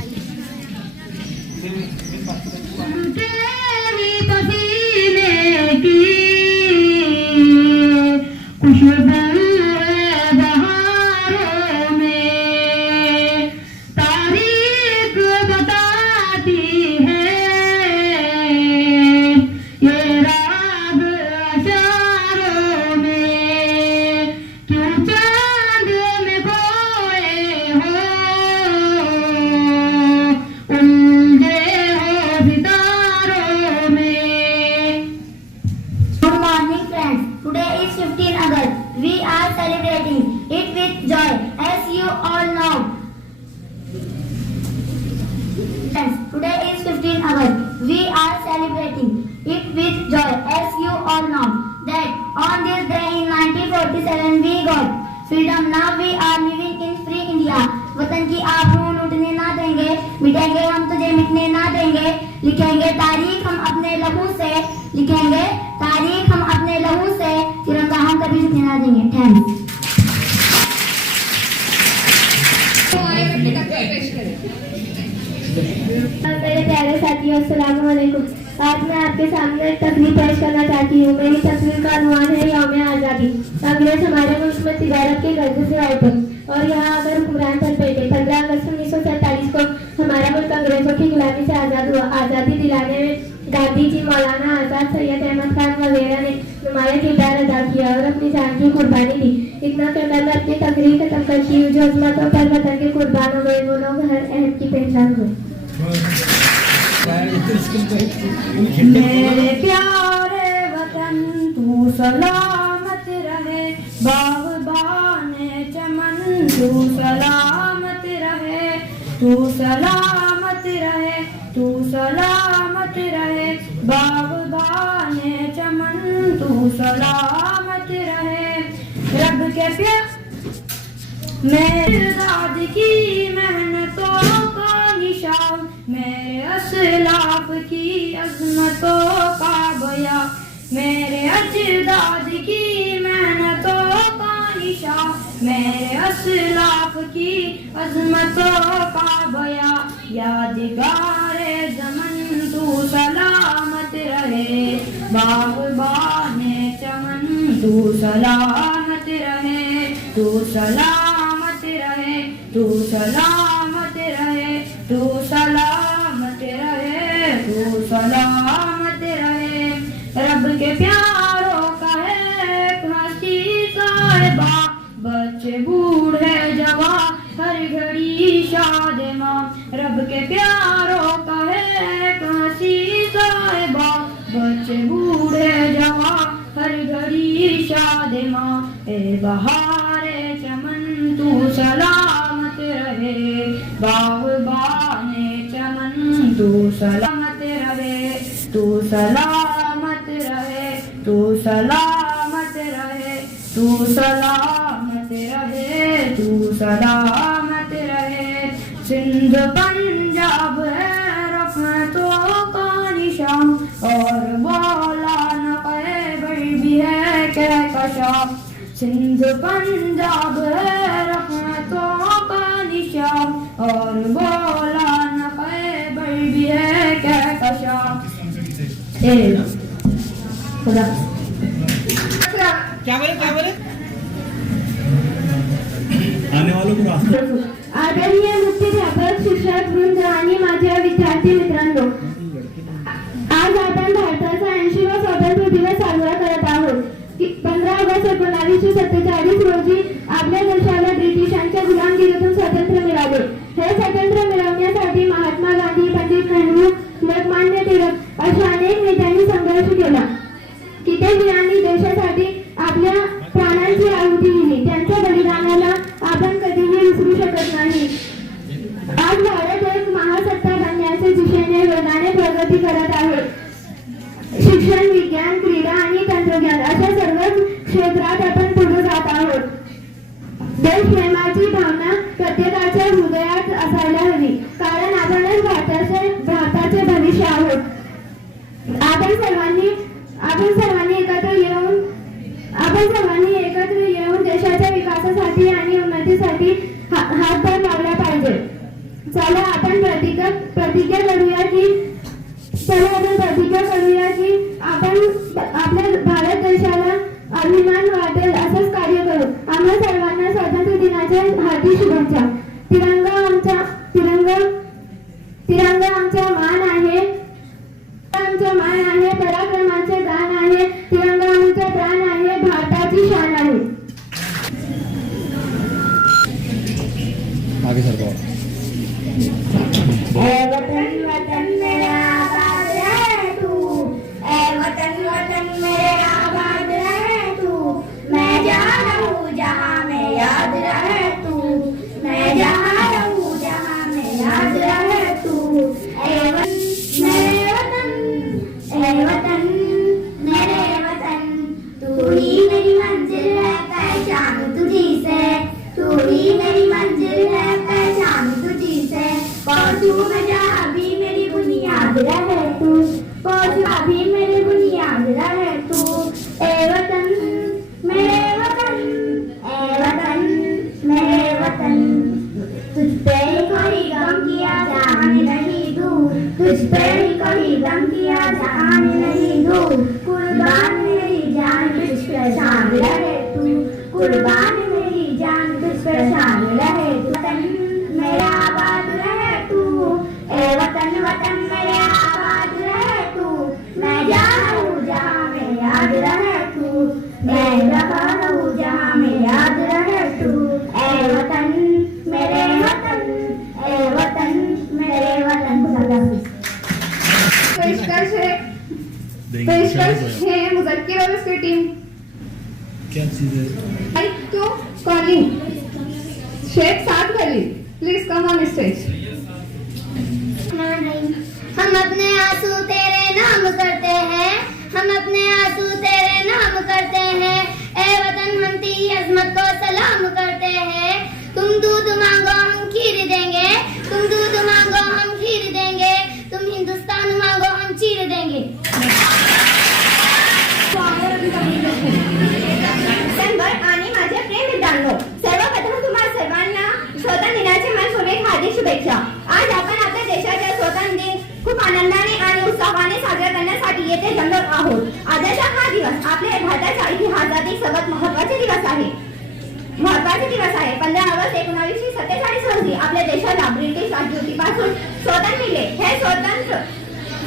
तेरी पसीने की खुशबू बहारों में तारीख बताती है, ये राग अशारों में क्यों celebrating it with joy. As you all know, friends, today is 15 August. We are celebrating it with joy. As you all know that on this day in 1947 we got freedom. Now we are living in free India. वतन की आबरू लूटने ना देंगे, मिटेंगे हम तुझे मिटने ना देंगे, लिखेंगे तारीख हम अपने लहू से, लिखेंगे तारीख हम अपने लहू से, तिरंगा हम कभी झुकने ना देंगे। थैंक्स। मेरे प्यारे साथियों, अस्सलाम वालेकुम। आज मैं आपके सामने एक तकरीर पेश करना चाहती हूँ। मेरी तकरीर का अनुमान है यौम आज़ादी। अंग्रेज हमारे मुल्क में तिजारत के गर्ज से आए थे और यहाँ अगर हुक्मरान बन बैठे। 15 अगस्त 1947 को हमारा मुल्क अंग्रेजों की गुलामी से आज़ाद हुआ। आज़ादी दिलाने में गांधी जी, मौलाना आज़ाद, सैयद अहमद खान वगैरह ने नुमाया किरदार अदा किया और अपनी जान की कुर्बानी दी। इतना कहकर मैं अपनी तकरीर खत्म करती हूँ। जो अज़मतों पर वतन के कुर्बान हो गए वो लोग हर अहद की पहचान हुए। मेरे प्यारे वतन तू सलामत रहे, बाग़बाने चमन तू सलामत रहे, तू सलामत रहे, तू सलामत रहे, बाग़बाने चमन तू सलामत रहे। रब के प्यार मेरे दाद की मेहनतों का निशान, मेरे असलाफ की अज़मतों का बयां, मेरे अजदाद की मेहनतों का निशान, मेरे असलाफ की अज़मतों का बयां। यादगारे ज़मन तू सलामत रहे, बाग़बाने चमन तू सलामत रहे, तू सलामत रहे, तू सलामत रहे, तू सलामत रहे, तू सलामत रहे। रब के प्यारों का है हंसी साहिबा, बच्चे बूढ़े जवा हर घड़ी शादिमा। रब के प्यारों का है हंसी साहिबा, बच्चे बूढ़े जवा हर घड़ी शादिमा। ए बहारे चमन तू सलामत रहे, बाग़बाने चमन तू सलामत रहे, तू सलामत रहे, तू सलामत रहे, तू सलामत रहे, तू सलामत रहे। सिंध पंजाब है रहमतों का निशान और मौलाना क़ैबर भी है कहकशां। सिंध पंजाब है रहमतों का निशान और मौलाना क़ैबर भी है कहकशां। खुदा क्या बोले आने वालों को रास्ता। आदरणीय मुख्याध्यापक, शिक्षक वृंद आणि माझ्या विद्यार्थी मित्रांनो, आज आपण भारताचा 80वा स्वातंत्र्य दिवस साजरा करत आहोत. 15 ऑगस्ट 1947 रोजी आपल्या देशाला ब्रिटिशांच्या गुलामगिरीतून स्वातंत्र्य मिळाले. हे स्वातंत्र्य मिळवण्यासाठी महात्मा गांधी, पंडित नेहरू, लोकमान्य टिळक अशा अनेक नेत्यांनी संघर्ष केला. किती वीरांनी देशासाठी आपल्या प्राणांची आहुती दिली. त्यांच्या बलिदानाला आपण कधीही विसरू शकत नाही. आज भारत एक महासत्ता बनण्याच्या दिशेने वेगाने प्रगती करत आहे. शिक्षण, विज्ञान, क्रीडा आणि तंत्रज्ञान अशा सर्वच क्षेत्रात आपण पुढे जात आहोत. देशप्रेमाची भावना प्रत्येकाच्या हृदयात असायला हवी, कारण आपणच भारताचे भविष्य आहोत. आपण सर्वांनी एकत्र येऊन देशाच्या विकासासाठी आणि उन्नतीसाठी हातभार लावला पाहिजे. चला आपण प्रतिज्ञा करूया की आपण आपल्या भारत देशाला अभिमान वाटेल असंच कार्य करू. आम्हा सर्वांना स्वातंत्र्य दिनाच्या हार्दिक शुभेच्छा. तिरंगा आमचा मान आहे, पराक्रमाचे गान आहे. तिरंगा आमचा प्राण आहे, भारताची शान आहे. आगे सरको. वतन वतन मेरा आबाद रहे तू, वतन वतन मेरे आबाद रहे तू. मैं जा रहा हूँ जहाँ तू जहाँ भी मेरी बुनियाद रहे तू, जहाँ भी मेरी बुनियाद रहे तू। ए वतन मेरे वतन, ए वतन मेरे वतन, तुझ पे ही कोई गम किया जाने नहीं दूँ, तुझ पे ही कोई गम किया जाने नहीं दूँ। कुर्बान मेरी जान तुझ पे शान रहे तू, कुर्बान मेरी जान तुझ पे शान रहे तू। वतन मेरा आबाद रहे तू, ए वतन वतन मेरे आबाद रहे तू। मैं जहाँ हूँ जहाँ में याद रहे तू, मैं रहा हूँ जहाँ में याद रहे तू। ए वतन मेरे वतन, ए वतन मेरे वतन। पेशकश है मुज़क्किर और उसकी टीम। क्या चीज है? क्यों कॉलिंग शेख साथ खली, प्लीज कम ऑन स्टेज। हम अपने आंसू तेरे नाम करते हैं, हम अपने आंसू तेरे नाम करते हैं। ए वतन हम तेरी अजमत को सलाम करते हैं। तुम दूध मांगो हम खीर देंगे, तुम दूध मांगो हम खीर देंगे, तुम हिंदुस्तान मांगो हम चीर देंगे। क्षणभर आणि माझ्या प्रेम मित्रांनो, सर्वप्रथम तुम्हा सर्वांना स्वातंत्र्य दिनाच्या मनपूर्वक हार्दिक शुभेच्छा। आज आपण आपल्या देशाचा स्वातंत्र्य दिन खूप आनंदाने आणि उत्साहाने साजरा करण्यासाठी येथे जमलो आहोत। आजचा हा दिवस आपल्या भारताच्या इतिहासातील सर्वात महत्त्वाचे दिवस आहे। 15 ऑगस्ट 1947 रोजी आपल्या देशाला ब्रिटिश राजवटीपासून स्वातंत्र्य मिळाले। हे स्वातंत्र्य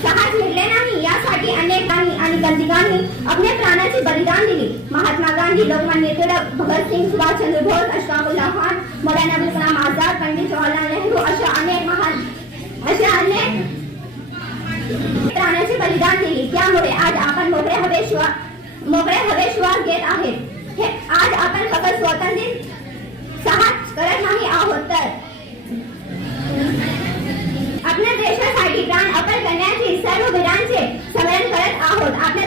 सहज मिळले नाही, यासाठी अनेकांनी आणि गांधींनी आपल्या प्राणाचे बलिदान दिले। महात्मा गांधी, लोकमान्य टिळक, भगत सिंग, सुभाषचंद्र बोस, अशफाकुल्ला खान, मौलाना अबुल कलाम आझाद, पंडित जवाहरलाल नेहरू अशा अनेक प्राणाचे बलिदान दिले। त्यामुळे आज आपण मोकळे हवे श्वास घेत आहेत। हे आज आपण फक्त स्वातंत्र्य सहज करत नाही आहोत, तर आपल्या देशासाठी प्राण अर्पण करण्याची सर्व वीरांचे स्मरण करत आहोत। आपल्या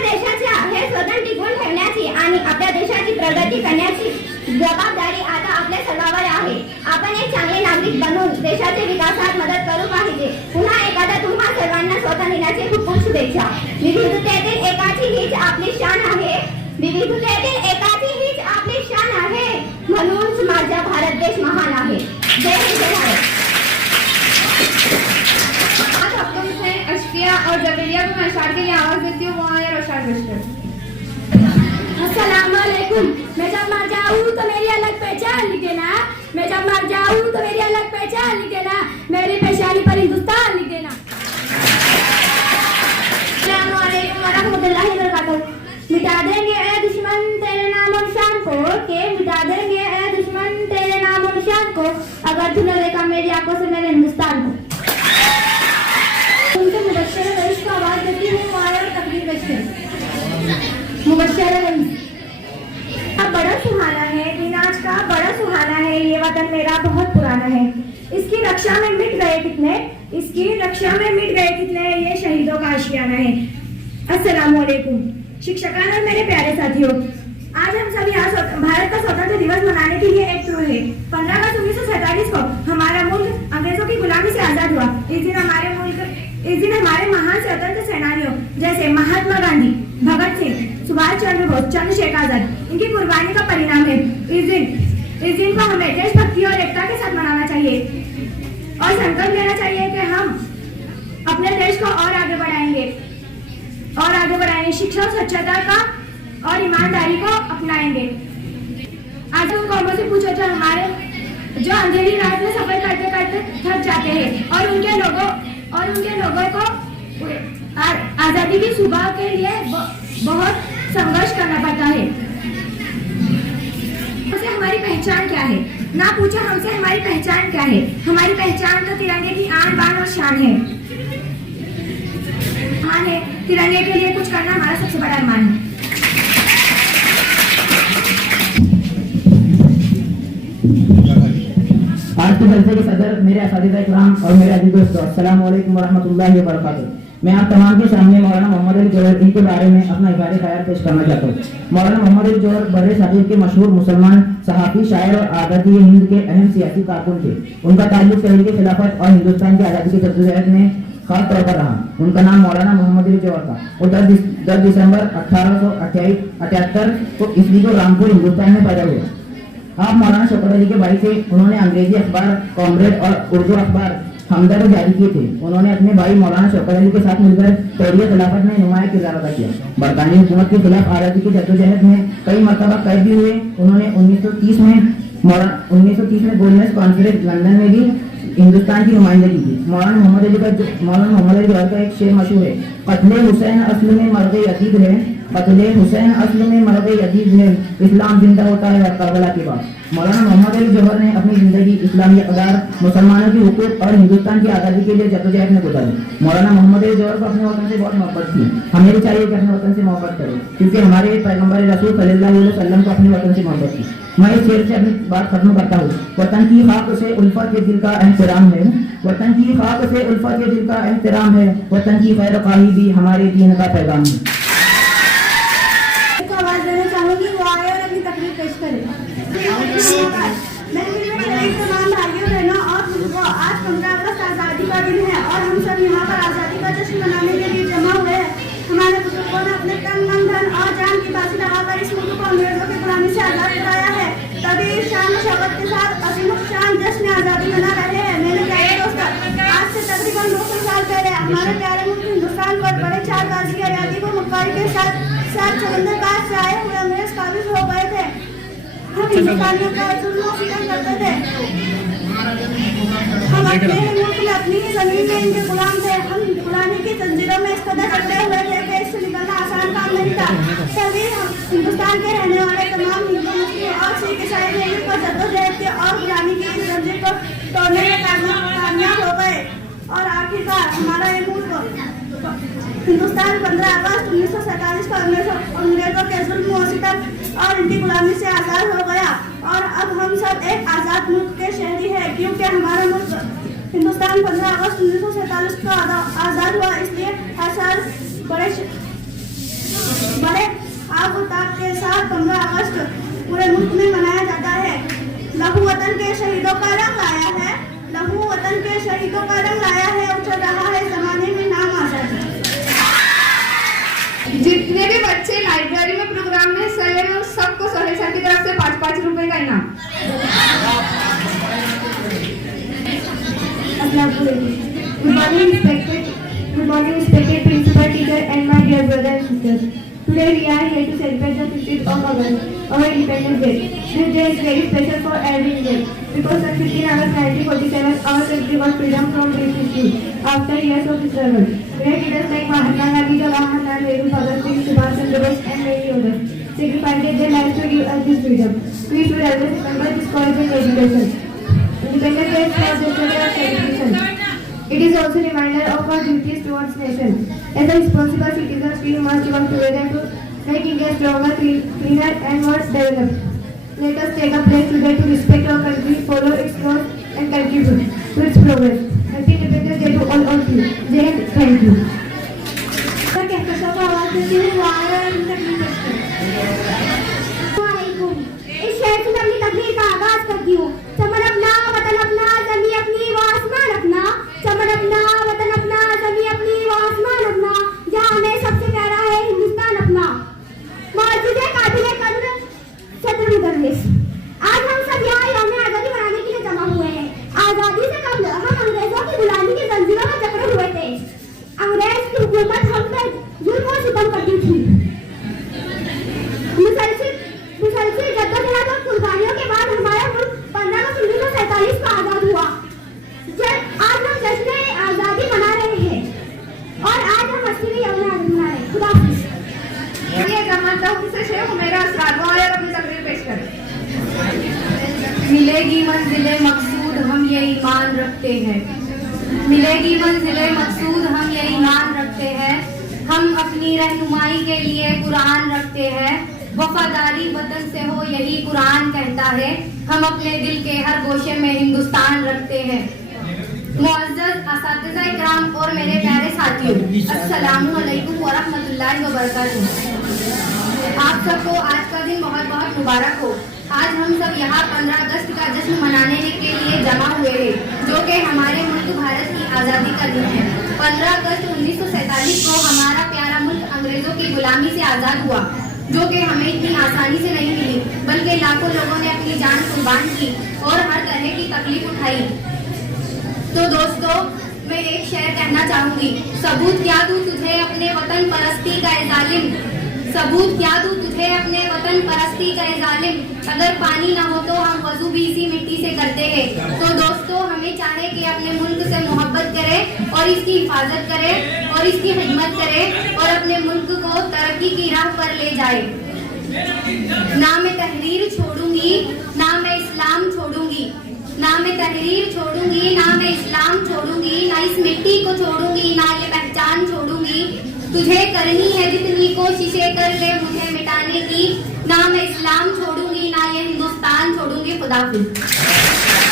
देशाच्या हे स्वतंत्र टिकवून ठेवण्याची आणि आपल्या देशाची प्रगती करण्याची जबाबदारी आता आपल्या सर्वांवर आहे। आपण एक चांगले नागरिक बनून देशाच्या विकासात मदत करू पाहिजे। पुन्हा एकदा तुम्हा सर्वांना स्वातंत्र्य दिनाची खूप खूप शुभेच्छा। विविधतेतील एकाची हीच आपली शान आहे, विविधतेतील एकाची हीच आपली शान आहे, म्हणून माझा भारत देश महान आहे। जय हिंद जय भारत। आज हफ्तों से अशफिया और जबेरिया को मैं अशार के लिए आवाज देती हूँ, वो आए और अशार पेश कर। अस्सलाम वालेकुम। मैं जब मर जाऊँ तो मेरी अलग पहचान लिखे ना, मैं जब मर जाऊँ तो मेरी अलग पहचान लिखे ना, मेरी पेशानी पर हिंदुस्तान लिखे ना। अस्सलाम वालेकुम व रहमतुल्लाहि व बरकातहू। मिटा देंगे ए दुश्मन तेरे नाम और शान को, के मिटा देंगे ए दुश्मन तेरे नाम और शान को, अगर तू न देखा मेरी आंखों से मेरे हिंदुस्तान को। उनसे मुबश्शिर रईस को आवाज देती हूँ, और तकरीर पेश करें। मुबश्शिर रईस। बड़ा सुहाना है दिन आज का, बड़ा सुहाना है ये वतन मेरा बहुत पुराना है। इसकी रक्षा में मिट गए कितने, इसकी रक्षा में मिट गए कितने, ये शहीदों का आशियाना है। अस्सलाम वालेकुम शिक्षकान और मेरे प्यारे साथियों, आज हम सभी यहाँ भारत का स्वतंत्र दिवस मनाने के लिए एकजुट हुए। 15 अगस्त 1947 को हमारा मुल्क अंग्रेजों की गुलामी से आजाद हुआ। इस दिन हमारे महान स्वतंत्र सेनानियों जैसे महात्मा गांधी, भगत सिंह, सुभाष चंद्र बोस, चंद्रशेखर आजाद इनकी कुर्बानी का परिणाम है। इस दिन को हमें देशभक्ति और एकता के साथ मनाना चाहिए और संकल्प लेना चाहिए कि हम अपने देश को और आगे बढ़ाएंगे। शिक्षा और स्वच्छता का और ईमानदारी को अपनाएंगे। आज उन कौमों से पूछो जो अंधेरी रात में सफर करते करते थक जाते हैं और उनके लोगों को आजादी की सुबह के लिए बहुत संघर्ष करना पड़ता है। हमसे हमारी पहचान क्या है, ना पूछो हमसे हमारी पहचान क्या है। हमारी पहचान तो तिरंगे की आन बान और शान है। तिरंगे के लिए कुछ करना हमारा सबसे बड़ा अरमान है। आज के जलसे के सदर मेरे असातिज़ा इकराम और मेरे अजीज दोस्तों, अस्सलाम वालेकुम व रहमतुल्लाहि व बरकातहू। मैं आप तमाम के सामने मौलाना मोहम्मद अली जौहर इनके बारे में अपना इबारे ख्याल पेश करना चाहता हूँ। मौलाना मोहम्मद अली जौहर बड़े सगीर के मशहूर मुसलमान सहाफ़ी, शायर और आज़ादी हिंद के अहम सियासी कारकुन थे। उनका ताल्लुक तहरीक खिलाफत और हिंदुस्तान की आज़ादी की जद्दोजहद में खास तौर पर रहा। उनका नाम मौलाना मोहम्मद अली जौहर था और 10 दिसंबर 1878 को ईस्वी को रामपुर हिंदुस्तान में पैदा हुए। आप मौलाना शौकत अली के भाई थे। उन्होंने अंग्रेजी अखबार कॉमरेड और उर्दू अखबार हमदा को जारी किए थे। उन्होंने अपने भाई मौलाना शौकत अली के साथ मिलकर तहरीक खिलाफत में नुमाया किरदार अदा किया। बरतानी हुकूमत के खिलाफ आज़ादी की जद्दोजहद में कई मरतबा कैद भी हुए। उन्होंने 1930 में गोलमेज कॉन्फ्रेंस लंदन में भी हिंदुस्तान की नुमाइंदगी की। मौलाना मोहम्मद अली जौहर का एक शेर मशहूर है, कत्ले हुसैन असल में मर्द यजीद है, कत्ले हुसैन असल में मर्द यजीद है, इस्लाम जिंदा होता है करबला के बाद। मौलाना मोहम्मद अली जौहर ने अपनी जिंदगी इस्लामी अक़दार, मुसलमानों की हुकूक और हिंदुस्तान की आज़ादी के लिए जद्दोजहद में गुजारी। मौलाना मोहम्मद अली जौहर को अपने वतन से बहुत मोहब्बत थी। हमें भी चाहिए कि अपने वतन से मोहब्बत करें, क्योंकि हमारे पैगम्बर रसूल सल्लल्लाहु अलैहि वसल्लम को अपने वतन से मोहब्बत थी। मैं इस शेर से अपनी बात खत्म करता हूँ। वतन की खाक से उल्फत के दिल का एहतराम है, वतन की खाक से उल्फत के दिल का एहतराम है, वतन की खैर ख्वाही भी हमारे दीन का पैगाम है। आवाज देना चाहूंगी, वो आए और अपनी तकलीफ पेश करें। तमाम भाइयों बहनों और बुजुर्गों, आज 15 अगस्त आज़ादी का दिन है और हम सब यहाँ पर आज़ादी का जश्न मनाने के लिए जमा हुए हैं। हमारे बुजुर्गों ने अपने तन, मन, धन और जान की बाजी लगाकर इस मुल्क को अंग्रेजों की गुलामी से आज़ाद कराया है। तभी शान और शौकत के साथ अजीम शान जश्न आज़ादी मना रहे हैं। मेरे प्यारे दोस्त, आज से तकरीबन 200 साल पहले हमारे प्यारे मुल्क हिंदुस्तान पर बड़े 4 गाजी की आज़ादी को मुख्तारी के साथ समंदर पार से आए हुए अंग्रेज काबिज हो गए थे। हम हिंदुस्तानियों का जुल्म सितम करते थे। हम अपने मुल्क में अपनी ही जमीन में इनके गुलाम थे। हम गुलामी की जंजीरों में इस कदर जकड़े हुए थे कि इससे निकलना आसान काम नहीं था। तभी हिंदुस्तान के रहने वाले तमाम हिंदू, मुस्लिम और सिख ईसाई मिलकर जद्दोजहद की और गुलामी की इस जंजीर को तोड़ने में कामयाब हो गए और आखिरकार हमारा ये मुल्क हिंदुस्तान 15 अगस्त 1947 को अंग्रेजों के जुल्म सितम और इनकी गुलामी से आज़ाद हो गया और अब हम सब एक आज़ाद मुल्क के शहरी हैं, क्योंकि हमारा मुल्क हिंदुस्तान 15 अगस्त 1947 को आज़ाद हुआ। इसलिए हर साल बड़े आग ताक के साथ 15 अगस्त पूरे मुल्क में मनाया जाता है। लहू वतन के शहीदों का रंग लाया है, लहू वतन के शहीदों का रंग लाया है, उछल रहा है जमाने में नाम आज़ादी। जितने भी बच्चे लाइब्रेरी में प्रोग्राम में हिस्सा ले रहे हैं सबको सोहेल सर की तरफ से 5-5 रुपए का इनाम। Good morning, respected principal, teacher, and my dear brothers and sisters. Today we are here to celebrate the 15th of August, our Independence Day. This day is very special for every Indian because on 15 August 1947, our country was freedom from British rule after years of struggle. Great leaders like Mahatma Gandhi, Jawaharlal Nehru, Bhagat Singh, Subhash Chandra Bose, and many others sacrificed their lives to give us this freedom. We should always remember this quality in education. Independence Day is not just a day of celebration. It is also a reminder of our duties towards nation. As a responsible citizens, we must work together to make India stronger, cleaner, and more developed. Let us take a pledge today to respect our country, follow its laws, and contribute to its progress. Happy Independence Day to all of you. Jai Hind. Thank you. इस शहर से अपनी तकरीर का आगाज करती हूँ। चमन अपना, वतन अपना, जमी अपनी, वो आसमान अपना। चमन अपना, वतन अपना, जमी अपनी, वो आसमान अपना। जहाँ हमें सबसे प्यारा है हिंदुस्तान अपना। मौजूद है काबिले कद्र सदर मुदर्रिस। आज हम सब यहाँ यौम आज़ादी मनाने के लिए जमा हुए हैं। आज़ादी से कबल हम अंग्रेजों की गुलामी की जंजीरों में जकड़े हुए थे। अंग्रेज की हुकूमत हम पर जुल्म और सितम करती थी। मुसलसल जद्दोजहद और कुर्बानियों के बाद हमारा मुल्क 15 अगस्त 1947 को आज़ाद हुआ। आज हम जश्न आज़ादी मना रहे हैं और आज हम 80वीं यौम आज़ादी मना रहे हैं। खुदा हाफ़िज़। ये जमाता हूँ से शेख मेरा असरार वो आया अपनी तकरीर पेश करें। मिलेगी मंजिले मकसूद हम ये ईमान रखते हैं, मिलेगी मंजिले मकसूद हम ये ईमान रखते हैं। हम अपनी रहनुमाई के लिए कुरान रखते हैं, वफादारी वतन से हो यही कुरान कहता है। हम अपने दिल के हर गोशे में हिंदुस्तान रखते हैं। मुअज़्ज़ज़ असातिज़ा इकराम और मेरे प्यारे साथियों, अस्सलामु अलैकुम व रहमतुल्लाहि व बरकातुहू। आप सबको आज का दिन बहुत बहुत मुबारक हो। आज हम सब यहाँ 15 अगस्त का जश्न मनाने के लिए जमा हुए हैं, जो कि हमारे मुल्क भारत की आज़ादी का दिन है। 15 अगस्त 1947 को हमारा प्यारा मुल्क अंग्रेजों की गुलामी से आज़ाद हुआ, जो कि हमें इतनी आसानी से नहीं मिली, बल्कि लाखों लोगों ने अपनी जान कुर्बान की और हर तरह की तकलीफ उठाई। तो दोस्तों, मैं एक शेर कहना चाहूंगी, सबूत क्या दूं तुझे अपने वतन परस्ती का ए जालिम, सबूत क्या दूं तुझे अपने वतन परस्ती का ए जालिम, अगर पानी ना हो तो हम वजू भी इसी मिट्टी से करते हैं। तो दोस्तों, हमें चाहे कि अपने मुल्क से मोहब्बत करें और इसकी हिफाजत करें और इसकी खिदमत करें और अपने मुल्क को तरक्की की राह पर ले जाए। ना मैं तहरीर छोड़ूंगी, ना मैं इस्लाम छोड़ूंगी, ना मैं तहरीर छोड़ूंगी, ना मैं इस्लाम छोड़ूंगी, ना इस मिट्टी को छोड़ूंगी, ना ये पहचान छोड़ूंगी। तुझे करनी है जितनी कोशिशें कर ले मुझे मिटाने की, ना मैं इस्लाम छोड़ूंगी, ना ये हिंदुस्तान छोड़ूंगी। खुदा हाफिज़।